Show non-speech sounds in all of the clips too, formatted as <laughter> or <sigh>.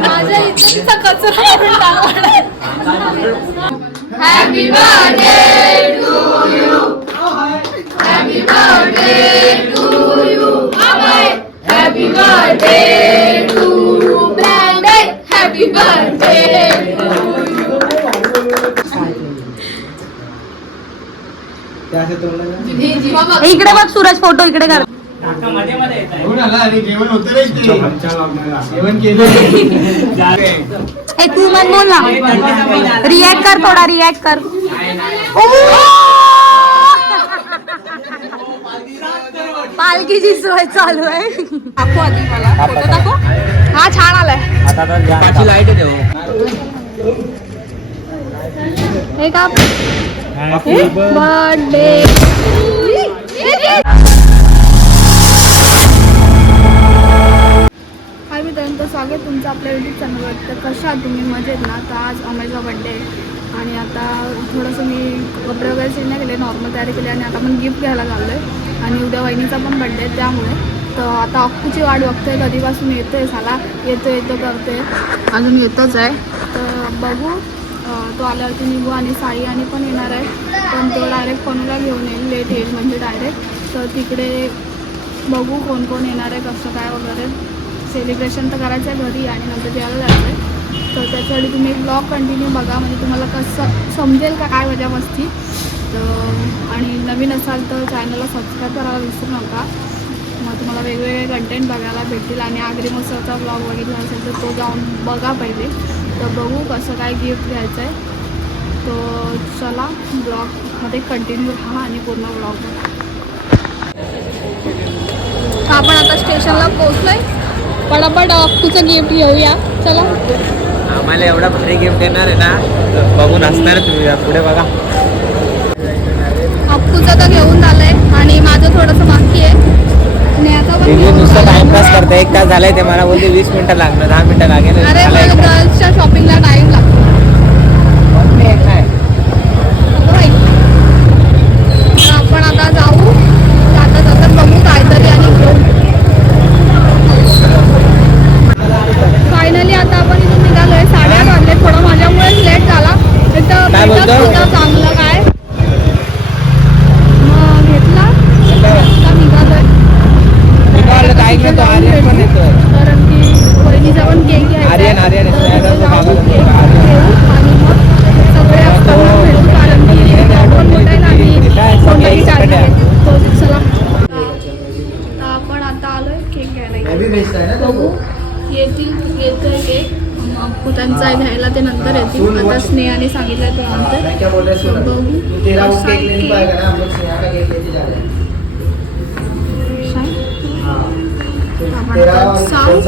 माझ्या इज्जतीचा कचरा करून टाकला happy birthday to you happy birthday to you happy birthday to you branded happy birthday इकडे बघ सूरज फोटो इकडे कर जेवण केलं. ए तू मन बोल ना. रिॲक्ट कर थोडा रिॲक्ट कर. पालखीची सोय चालू आहे. दाखव आधी मला. फोटो दाखव. हा छान आलाय. लाइट देऊ हे का? बर्थडे तर स्वागत तुमचं आपल्या युट्यूब चॅनलवर तर कशा आहात तुम्ही? मजेत ना? तर आज अमेझा बड्डे आणि आता थोडंसं मी कपडे वगैरे चेंज नाही केले नॉर्मल तयारी केली आणि आता आपण गिफ्ट घ्यायला चाललो आहे आणि उद्या वहिनीचा पण बड्डे आहे त्यामुळे. तर आता अक्कूची वाट बघतोय. कधीपासून येतोय साला? येतो येतो करते अजून येतोच आहे. तर बघू. तो आल्यावरती निघू आणि साई आणि पण येणार आहे. पण तो डायरेक्ट पनूला घेऊन येईल. लेट येईल म्हणजे डायरेक्ट तर तिकडे बघू कोण कोण येणार आहे कसं काय वगैरे. सेलिब्रेशन तर करायचं आहे घरी आणि नंतर द्यायला जायचं आहे तर त्याच्यासाठी तुम्ही ब्लॉग कंटिन्यू बघा म्हणजे तुम्हाला कसं समजेल का काय मजा मस्ती तर आणि नवीन असाल तर चॅनलला सबस्क्राईब करायला विसरू नका. मग तुम्हाला वेगवेगळे कंटेंट बघायला भेटतील आणि आगरी महोत्सवचा ब्लॉग बघितला असेल तर तो जाऊन बघा पहिले. तर बघू कसं काय गिफ्ट घ्यायचं आहे तर चला ब्लॉगमध्ये कंटिन्यू राहा आणि पूर्ण ब्लॉग बघा. आपण आता स्टेशनला पोहोचलोय. पटापट अक्कूचं गिफ्ट घेऊया. चला. आम्हाला एवढा भारी गिफ्ट देणार आहे ना बघून असणार तुम्ही पुढे बघा. अक्कूचं तर घेऊन झालंय आणि माझं थोडंसं बाकी आहे. नुसतं. टाइमपास करते एक तास झालाय ते मला बोलते वीस मिनिटं लागणार दहा मिनिटं लागेल. अरे. गर्ल्सच्या शॉपिंगला टाइम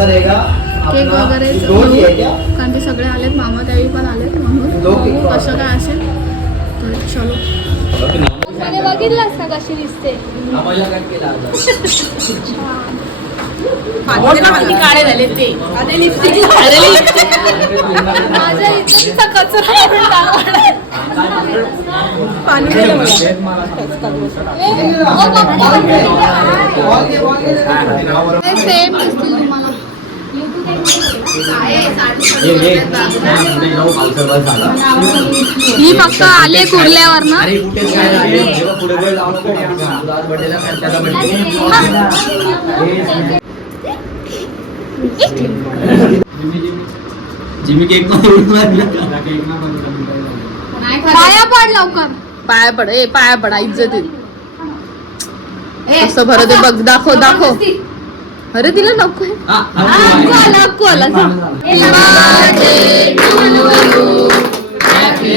केक वगैरे कारण ते सगळे आलेत मामा त्यावेळी पण आलेत म्हणून. कसं काय असेल तर चलो. बघितलास का कशी दिसते? काळे झाले ते. माझ्या कचरा करून टाकला. सेम दिसतील तुम्हाला. ही फक्त आले कुर्ल्यावर ना. जिमी केक पाया पड लवकर. पाया पड ए पाया पडा इज्जत असं भर ते बघ दाखव दाखव. अरे तिला नको आहे. नको आला हॅपी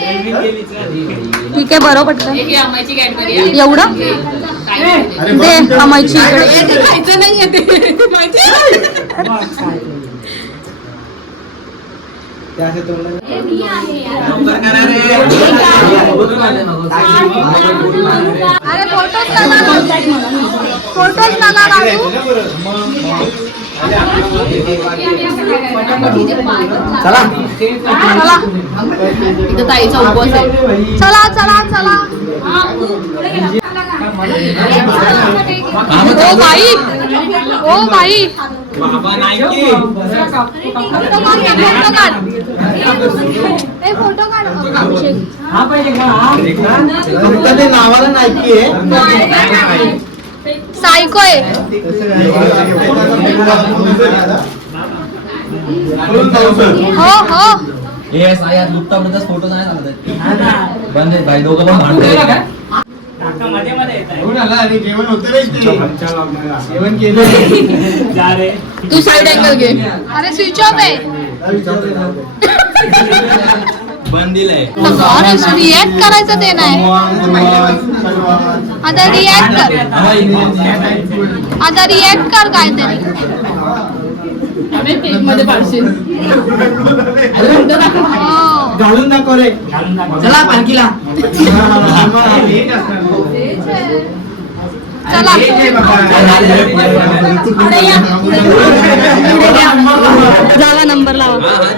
ठीक आहे बरं पटकन. एवढं? दे अमायची इकडे. अरे फोटोज नका फोटोज नका काढू चला. चला. इथं ताईचा उपवास आहे. चला चला चला. O by. O by. बाबा नाही की. फोटो काढ. नावाला नाईकी आहे सायको आहे हो हो. हे सायात लुप्तापर्यंत फोटो नाही सांगत बंद आहे भाई दोघं पण जेवण होतं इथे. जेवण केलं. तू साईड अँगल घे. अरे स्विच ऑफ आहे. बंद दिलंय. <laughs> रिॲक्ट करायचं ते नाही. आता रिॲक्ट कर. आता रिॲक्ट कर काहीतरी. मध्ये पाडशील. घालून दाखव रे. चला पालखीला. चला जावा नंबर लावा. हा हा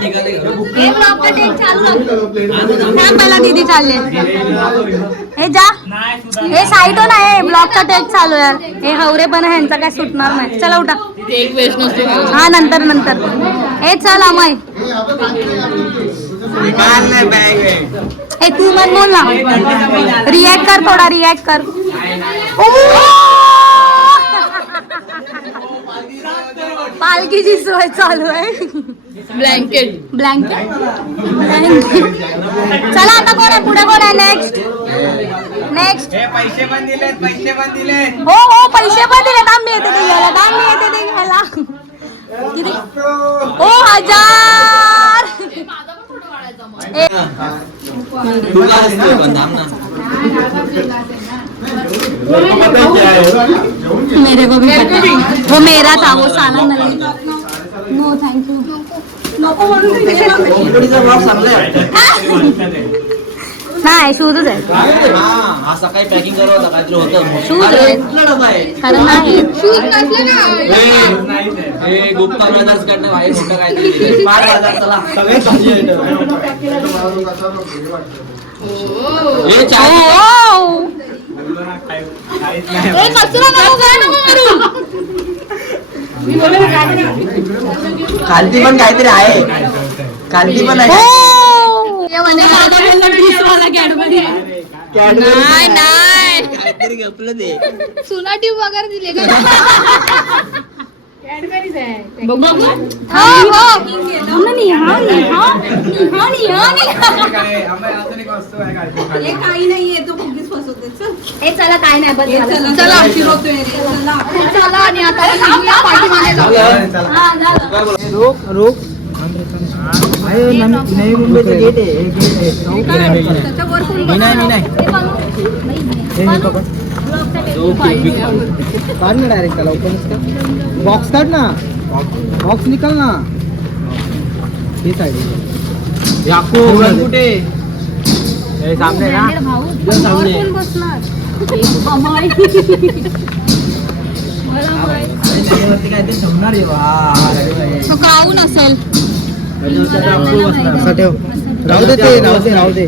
हे पहिला दीदी चालले. हे जा. हे साईटो नाही ब्लॉगचा टेक चालू आहे. हे हवरे पण ह्यांचा काय सुटणार नाही. चला उठा. हा नंतर नंतर. हे चल अमय. हे तू मन बोल ना. रिॲक्ट कर थोडा रिॲक्ट कर. पालखीची सोय चालू आहे. ब्लँकेट ब्लँकेट चला आता कोण आहे? पुढे कोण आहे? नेक्स्ट नेक्स्ट पैसे पण दिलेत पैसे पण दिलेत. हो हो पैसे पण दिले दाम मी येते ते घ्यायला दाम मी येते ते घ्यायला किती ओ हजार तुला मेरे को भी पता। वो मेरा था वो साला नहीं नो थैंक यू. नाही शूजच आहे हा सकाळी पॅकिंग करत होता काहीतरी होतं शूज आहे कारण नाही शूज नसले गुप्ता ब्रदर्स कडनं बाहेर कुठं काहीतरी दिलंय. पाच हजार चला सगळे खालती पण काहीतरी आहे. खालती पण आहे. नाही नाही. काहीतरी घेतलं ते. सुना ट्यूब वगैरे दिले बघ. हो हो. हमने निहा निहा निहा निहा निहा ए चला. काय नाही बस झालं. चला चला. आणि आता आपण निघूया पाठीमागे जाऊया. हा, झालं. रोक रोक. आहे. नवी नवी मुंबईचं गेट आहे? हे नाही हे. हे काढ ना डायरेक्ट त्याला ओपनच कर बॉक्स काढ ना बॉक्स निकाल ना हे साईड याको कुठे सामने ना सामने. राहू दे ते राहू दे राहू दे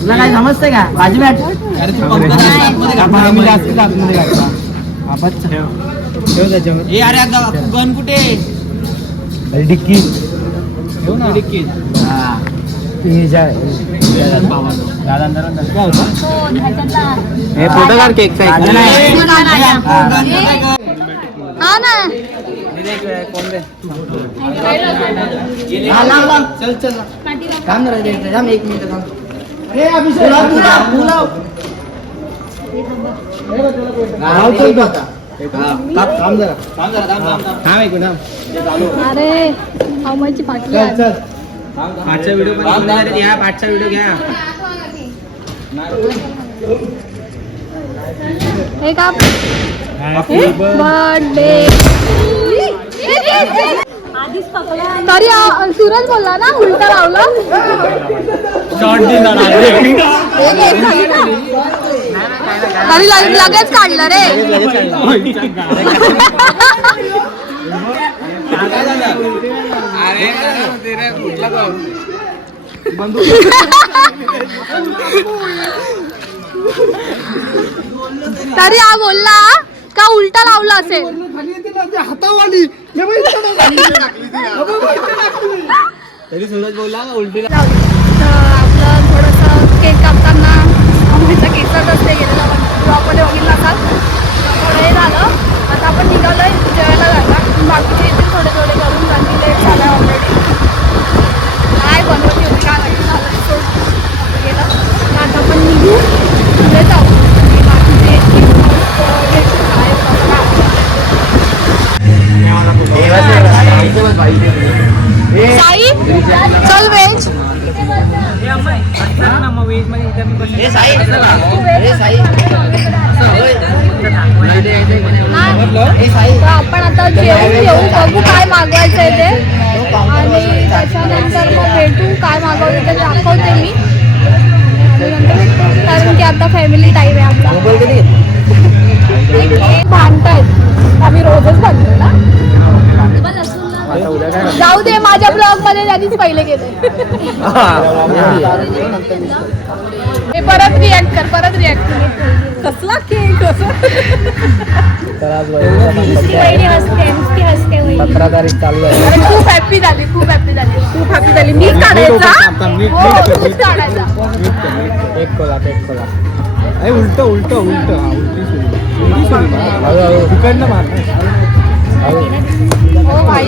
तुला काय का बाजू बॅट अरे अरे गन कुठे डिक्की डिक्की हे जाय दादा हे फोटो काढ केक हा ना. हा लाव लाव चल चल. काम करायचं थांब एक मिनिट थांब. ए अभिषेक पुलाव पुलाव पुलाव लावतोय बघ. आता थांब जरा. थांब जरा थांब थांब थांब. एक मिनिट अरे चल चल. पाचचा व्हिडिओ पण घ्या पाचचा व्हिडिओ घ्या. हे का? बर्थडे तरी सूरज बोलला ना उलटा लावला. तरी लग- लगेच काढलं रे. तरी हा बोलला का उलटा लावला असेल? हातावाली. <laughs> तरी सूरज बोलला उलटी तर आपलं थोडंसं केक कापताना अमृतचा केकचाच ते गेलेला ब्लॉगमध्ये बघितलं असाल थोडं हे झालं. आता आपण निघालोय जेवायला जायला. बाकीचे येतील थोडे थोडे करून कारण लेट झालं ऑलरेडी काय बनवली होती काय माहिती झालं ते सोड गेलं. तर आता आपण निघू पुढे जाऊ आणि बाकीचे येतील मग भेटू काय साई चल वेज. आपण आता जेवून घेऊ बघू काय मागवायचं आहे ते. आणि त्याच्यानंतर मग भेटू काय मागवलं ते दाखवते मी. कारण की आता फॅमिली टाईम आहे आमचा भांडतायत. आम्ही रोजच माझ्या ब्लॉगमध्ये त्यांनीच पहिले गेले हे परत रिॲक्ट कर परत रिॲक्ट कर. कसला केक सतरा तारीख चालू आहे. खूप हॅपी झाली खूप हॅपी झाली खूप हॅपी झाली. काढायचा? हो काढायचा. एक कोला एक कोला अरे उलट उलट उलट. हा उलटी सुरू. उलटी तिकडनं मार. हो भाई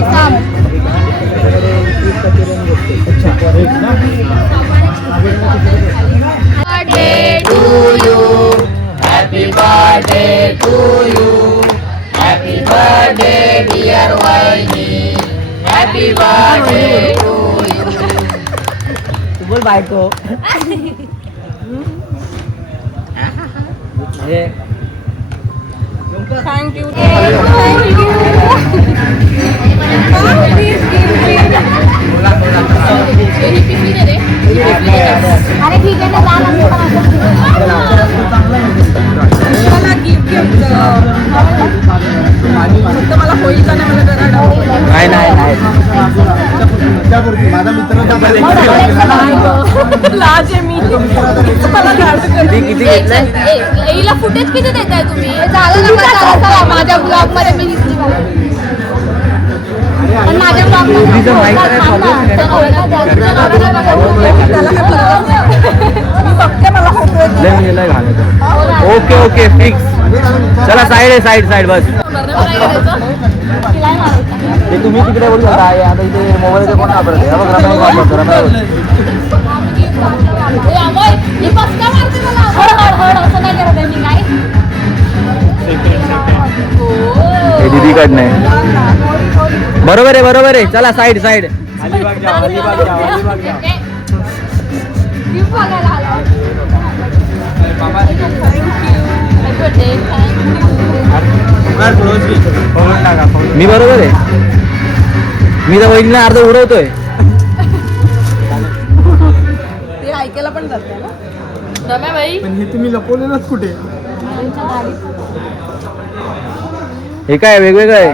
बोल बायको थँक्यू थँक्यू माझा मित्र लाज आहे मी. मला लाज किती किती घेतलंय हिला फुटेज किती देताय तुम्ही? हे झालं ना माझा चला, माझ्या ब्लॉगमध्ये मी दिसली. पण माझ्या ब्लॉग ओके ओके फिक्स चला साईड आहे साईड साईड बस. ते तुम्ही तिकडे बोलू शकता. आहे आता इथे मोबाईल कोण वापरते हा बघ रमेश वापरतो हे बरोबर आहे बरोबर आहे. चला साईड साईड अलिबाग मी बरोबर आहे. मी तर वहिनीला अर्ध उडवतोय. ऐकायला पण करते ना. भाई पण हे तुम्ही लपवलेलंच कुठे? हे काय वेगवेगळं आहे?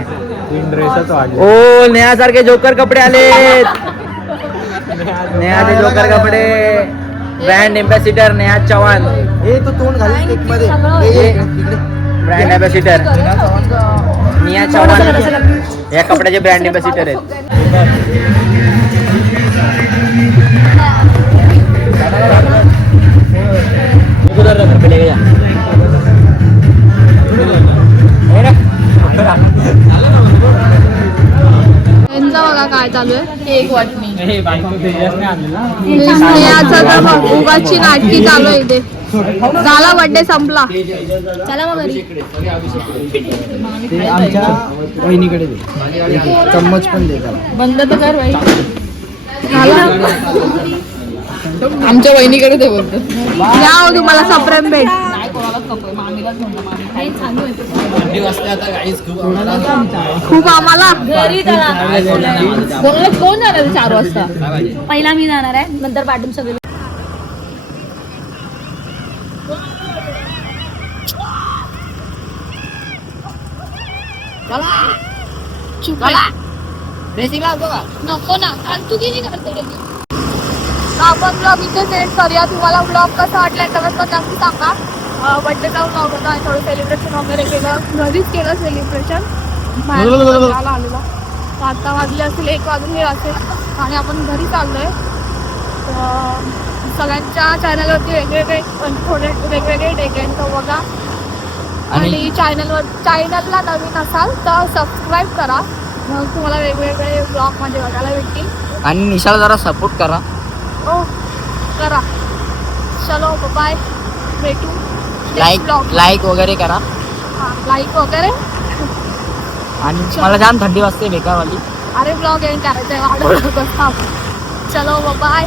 ओ नेहासारखे जोकर कपडे आले <laughs> नेहाचे जोकर कपडे. Brand ambassador Neha Chavan. हे तो तोंड घाल केकमध्ये. हे. Brand ambassador Neha Chavan. या कपड्याचे ब्रँड एम्बॅसिडर आहेत. काय चालू आहे. एक वाटणी तर बघ, उगाचची नाटकी चालू आहे इथे. झाला बर्थडे संपला. चला मग घरी. आमच्या बहिणीकडे दे. चम्मच पण दे बंद तर कर बाई. आमच्या वहिनीकडे ते बोलतो. या हो तुम्हाला सप्रेम भेट. खूप आम्हाला घरी चला कोणाला कोण जाणार आहे चार वाजता? पहिला मी जाणार आहे नंतर पाठवून सगळे नको ना. आणि तू किती करते आपण ब्लॉग इथे सेंड करूया. तुम्हाला ब्लॉग कसा वाटला कमेंट पण नक्की सांगा. बर्थडेचा ब्लॉग होता थोडं सेलिब्रेशन वगैरे केलं. घरीच केलं सेलिब्रेशन आलेला आलेला. तर आता वाजले असतील एक वाजून गेला असेल. आणि आपण घरी चाललोय तर सगळ्यांच्या चॅनलवरती वेगवेगळे थोडे वेगवेगळे डेकेन तो बघा. आणि चॅनलवर चॅनलला नवीन असाल तर सबस्क्राईब करा. मग तुम्हाला वेगवेगळे ब्लॉगमध्ये बघायला भेटतील. आणि निशाला जरा सपोर्ट करा. ओ करा. चलो बाय भेटू. लाईक ब्लॉग लाईक वगैरे करा. लाईक वगैरे. आणि मला जाम थंडी वाजते बेकारवाली. अरे ब्लॉग एंड करायचं आहे वाढवलं कसं चलो बाय